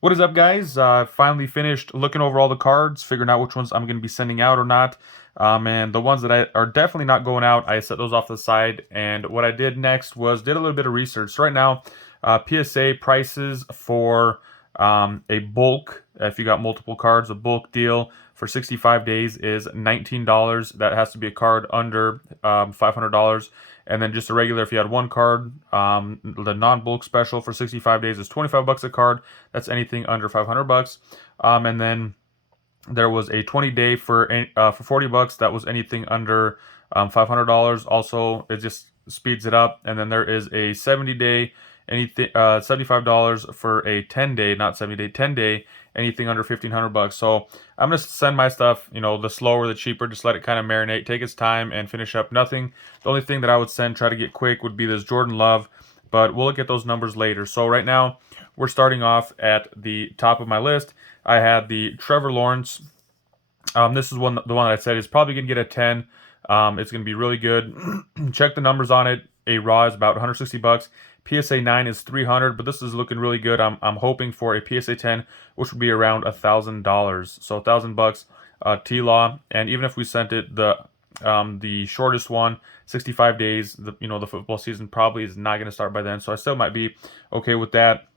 What is up, guys? Finally finished looking over all the cards, figuring out which ones I'm going to be sending out or not. And the ones that are definitely not going out, I set those off to the side. And what I did next was did a little bit of research. So right now, PSA prices for a bulk, if you got multiple cards, a bulk deal for 65 days is $19. That has to be a card under $500. And then just a regular, if you had one card, the non-bulk special for 65 days is 25 bucks a card. That's anything under 500 bucks. And then there was a 20-day for 40 bucks. That was anything under $500. Also, it just speeds it up. And then there is a 70-day, anything $75 for a 10-day, not 70-day, 10-day, anything under 1,500 bucks. So I'm gonna send my stuff, the slower the cheaper. Just let it kind of marinate, take its time, and finish up. Nothing. The only thing that I would send, try to get quick, would be this Jordan Love, but we'll look at those numbers later. So right now we're starting off at the top of my list. I had the Trevor Lawrence. This is the one that I said is probably gonna get a 10. It's gonna be really good. Check the numbers on it. A raw is about 160 bucks. PSA 9 is 300, but this is looking really good. I'm hoping for a PSA 10, which would be around $1,000. So 1,000 bucks, T-Law. And even if we sent it the shortest one, 65 days, the football season probably is not going to start by then. So I still might be okay with that.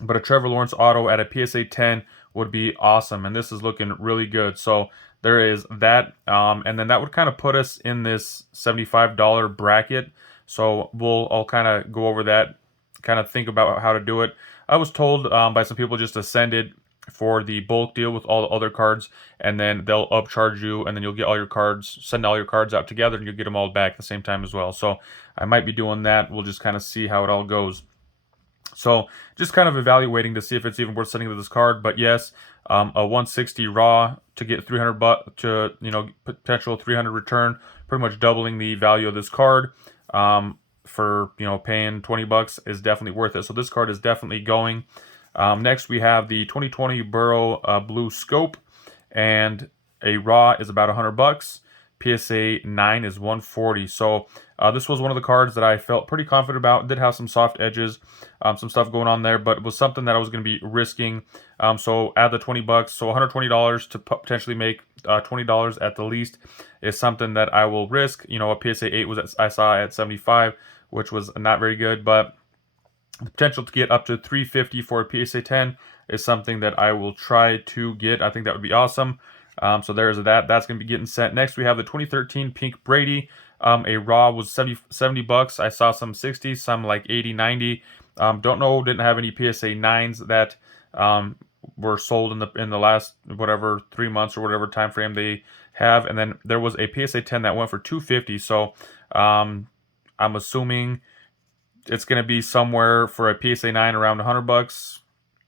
But a Trevor Lawrence auto at a PSA 10 would be awesome, and this is looking really good. So there is that, and then that would kind of put us in this $75 bracket. So I'll kind of go over that, kind of think about how to do it. I was told by some people just to send it for the bulk deal with all the other cards, and then they'll upcharge you, and then you'll get all your cards, send all your cards out together, and you'll get them all back at the same time as well. So I might be doing that. We'll just kind of see how it all goes. So just kind of evaluating to see if it's even worth sending to this card. But yes, a 160 raw to get 300 to potential 300 return, pretty much doubling the value of this card. For paying 20 bucks is definitely worth it. So this card is definitely going. Next we have the 2020 Burrow Blue Scope, and a raw is about 100 bucks. PSA 9 is 140. So this was one of the cards that I felt pretty confident about. It did have some soft edges, some stuff going on there, but it was something that I was going to be risking. So add the 20 bucks, so $120 to potentially make $20 at the least is something that I will risk. A PSA 8 I saw at 75, which was not very good, but the potential to get up to 350 for a PSA 10 is something that I will try to get. I think that would be awesome. So there's that. That's going to be getting sent. Next, we have the 2013 Pink Brady. A raw was 70 bucks. I saw some 60s, some like 80, 90. Don't know, didn't have any PSA 9s that were sold in the last whatever 3 months or whatever time frame they have. And then there was a PSA 10 that went for 250. So I'm assuming it's going to be somewhere for a PSA 9 around 100 bucks,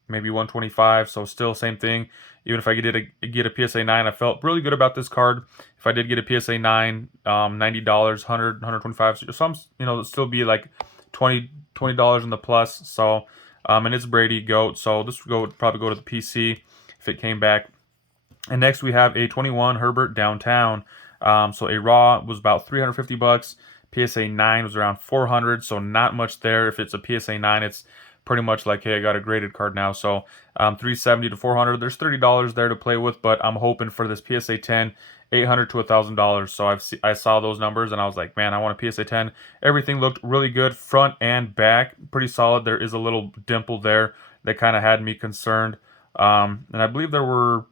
maybe 125. So still same thing. Even if I get a PSA 9, I felt really good about this card. If I did get a PSA 9, $90, 100, 125, so some, it'll still be like $20 in the plus. So, and it's Brady GOAT. So this would probably go to the PC if it came back. And next we have a 21 Herbert Downtown. So a raw was about 350 bucks. PSA 9 was around 400. So not much there. If it's a PSA 9, it's pretty much like, hey, I got a graded card now. So 370 to 400. There's $30 there to play with, but I'm hoping for this PSA 10, $800 to $1,000. So I saw those numbers and I was like, man, I want a PSA 10. Everything looked really good, front and back, pretty solid. There is a little dimple there that kind of had me concerned, and I believe there were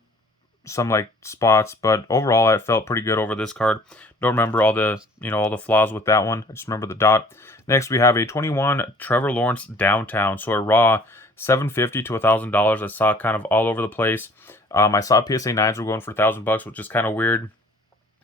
some like spots, but overall I felt pretty good over this card. Don't remember all the flaws with that one. I just remember the dot. Next we have a 21 Trevor Lawrence Downtown. So a raw $750 to $1,000. I saw kind of all over the place. I saw PSA 9s were going for $1,000, which is kind of weird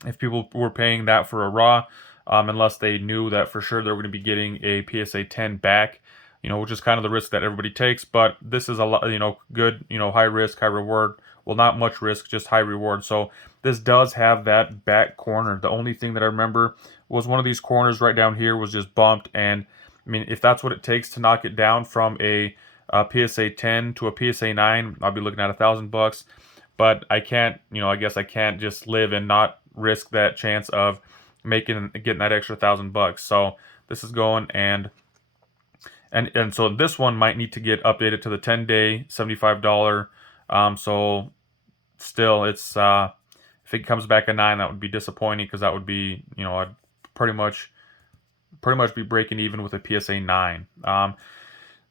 if people were paying that for a raw, unless they knew that for sure they were going to be getting a PSA 10 back, which is kind of the risk that everybody takes. But this is a lot, good, high risk, high reward. Well, not much risk, just high reward. So this does have that back corner. The only thing that I remember was one of these corners right down here was just bumped. And I mean, if that's what it takes to knock it down from a PSA 10 to a PSA 9, I'll be looking at $1,000. But I can't, I guess I can't just live and not risk that chance of getting that extra $1,000. So this is going, and And so this one might need to get updated to the 10-day $75. So still, it's if it comes back a 9, that would be disappointing, because that would be, I'd pretty much be breaking even with a PSA 9.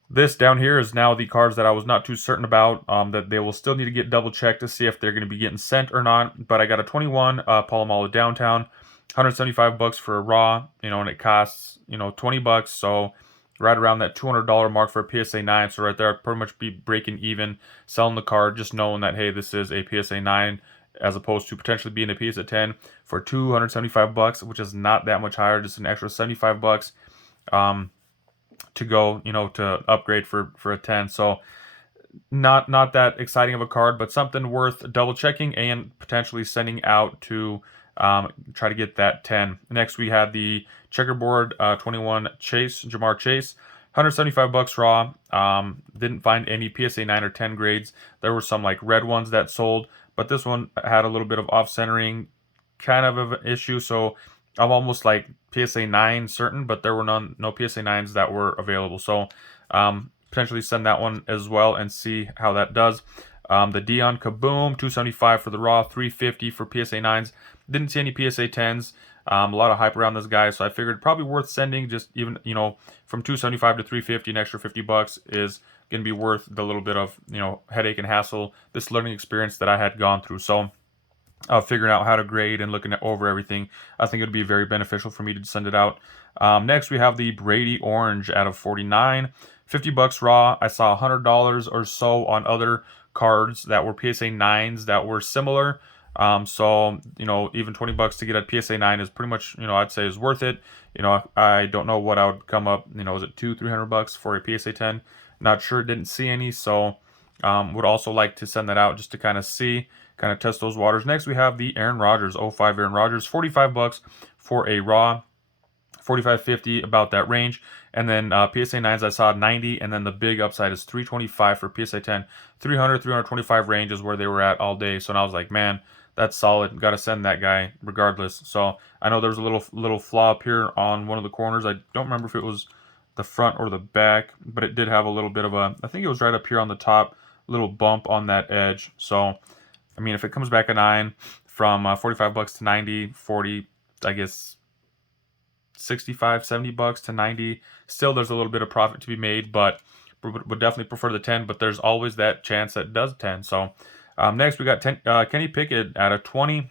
This down here is now the cards that I was not too certain about, that they will still need to get double checked to see if they're going to be getting sent or not. But I got a 21 Palomalo Downtown, $175 for a raw, and it costs, $20. So right around that $200 mark for a PSA 9. So right there, I'd pretty much be breaking even selling the card, just knowing that, hey, this is a PSA 9, as opposed to potentially being a PSA 10 for $275, which is not that much higher, just an extra $75 to go, to upgrade for a 10. So not that exciting of a card, but something worth double checking and potentially sending out to try to get that 10. Next, we had the checkerboard 21 Jamar Chase, $175 raw. Didn't find any PSA 9 or 10 grades. There were some like red ones that sold, but this one had a little bit of off-centering kind of an issue. So I'm almost like PSA 9 certain, but there were no PSA 9s that were available. So potentially send that one as well and see how that does. The Dion Kaboom, $275 for the raw, $350 for PSA 9s. Didn't see any PSA 10s. A lot of hype around this guy, so I figured probably worth sending. Just even, from $275 to $350, an extra $50 is going to be worth the little bit of, headache and hassle, this learning experience that I had gone through. So figuring out how to grade and looking over everything, I think it would be very beneficial for me to send it out. Next, we have the Brady Orange out of 49, $50 raw. I saw $100 or so on other cards that were PSA 9s that were similar. So, even $20 to get a PSA 9 is pretty much, I'd say is worth it. I don't know what I would come up, is it $200-300 for a PSA 10? Not sure, didn't see any. So, would also like to send that out just to kind of see, kind of test those waters. Next, we have the Aaron Rodgers, 05 Aaron Rodgers, $45 for a raw, $45.50, about that range. And then PSA 9s I saw 90, and then the big upside is $325 for PSA 10. 325 range is where they were at all day. So I was like, man, that's solid. Got to send that guy regardless. So I know there's a little flaw up here on one of the corners. I don't remember if it was the front or the back, but it did have a little bit of I think it was right up here on the top, little bump on that edge. So, I mean, if it comes back a 9 from $45 to 90, 40, I guess $65-70 to 90, still there's a little bit of profit to be made, but would definitely prefer the 10, but there's always that chance that it does 10. So next we got Kenny Pickett out of 20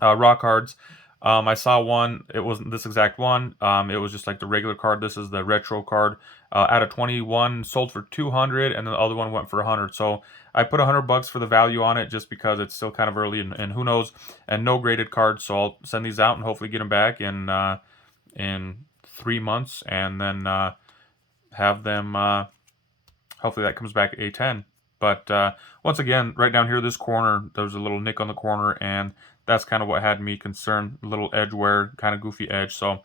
raw cards. I saw one, it wasn't this exact one, it was just like the regular card. This is the retro card. Out of 21 sold for 200, and the other one went for 100. So I put $100 for the value on it, just because it's still kind of early, and who knows, and no graded cards. So I'll send these out and hopefully get them back in 3 months, and then have them, hopefully that comes back A10. But once again, right down here, this corner, there's a little nick on the corner, and that's kind of what had me concerned. A little edge wear, kind of goofy edge. So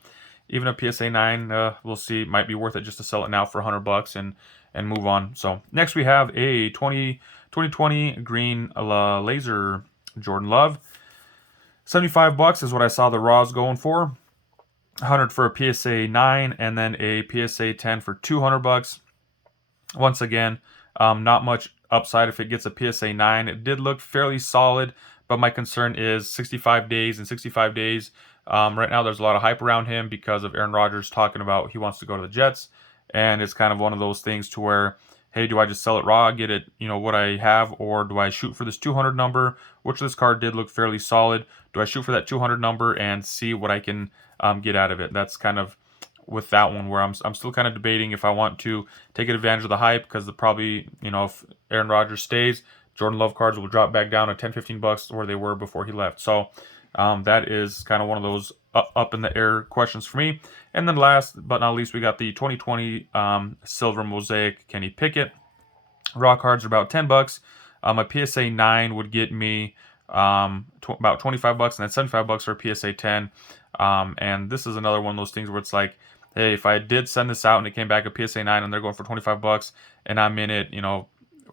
even a PSA 9, we'll see. Might be worth it just to sell it now for $100 and move on. So next we have a 2020 green laser Jordan Love. $75 is what I saw the raws going for. 100 for a PSA 9, and then a PSA 10 for $200. Once again, not much upside if it gets a PSA 9. It did look fairly solid, but my concern is 65 days. And 65 days, right now there's a lot of hype around him because of Aaron Rodgers talking about he wants to go to the Jets, and it's kind of one of those things to where, hey, do I just sell it raw, get it, what I have, or do I shoot for this 200 number, which this card did look fairly solid? Do I shoot for that 200 number and see what I can get out of it? That's kind of with that one where I'm still kind of debating if I want to take advantage of the hype, because probably, if Aaron Rodgers stays, Jordan Love cards will drop back down to $10-15 where they were before he left. So that is kind of one of those up in the air questions for me. And then last but not least, we got the 2020 Silver Mosaic Kenny Pickett. Raw cards are about $10. A PSA 9 would get me about $25, and then $75 for a PSA 10. And this is another one of those things where it's like, hey, if I did send this out and it came back a PSA 9 and they're going for $25, and I'm in it,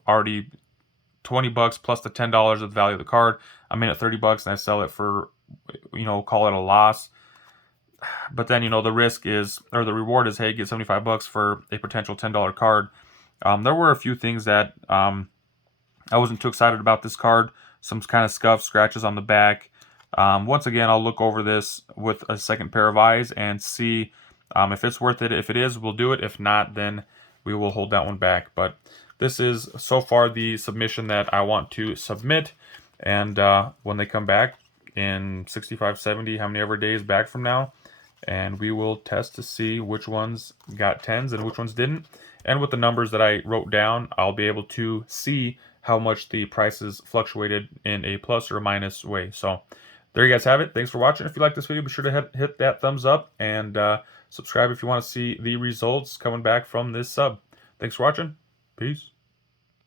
already $20 plus the $10 of the value of the card, I'm in at $30 and I sell it for, call it a loss. But then, you know, the risk is, or the reward is, hey, get 75 bucks for a potential $10 card. There were a few things that I wasn't too excited about this card. Some kind of scuffs, scratches on the back. Once again, I'll look over this with a second pair of eyes and see if it's worth it. If it is, we'll do it. If not, then we will hold that one back. But this is so far the submission that I want to submit. And when they come back in 65, 70, how many ever days back from now, and we will test to see which ones got 10s and which ones didn't. And with the numbers that I wrote down, I'll be able to see how much the prices fluctuated in a plus or minus way. So there you guys have it. Thanks for watching. If you like this video, be sure to hit that thumbs up and subscribe if you want to see the results coming back from this sub. Thanks for watching. Peace.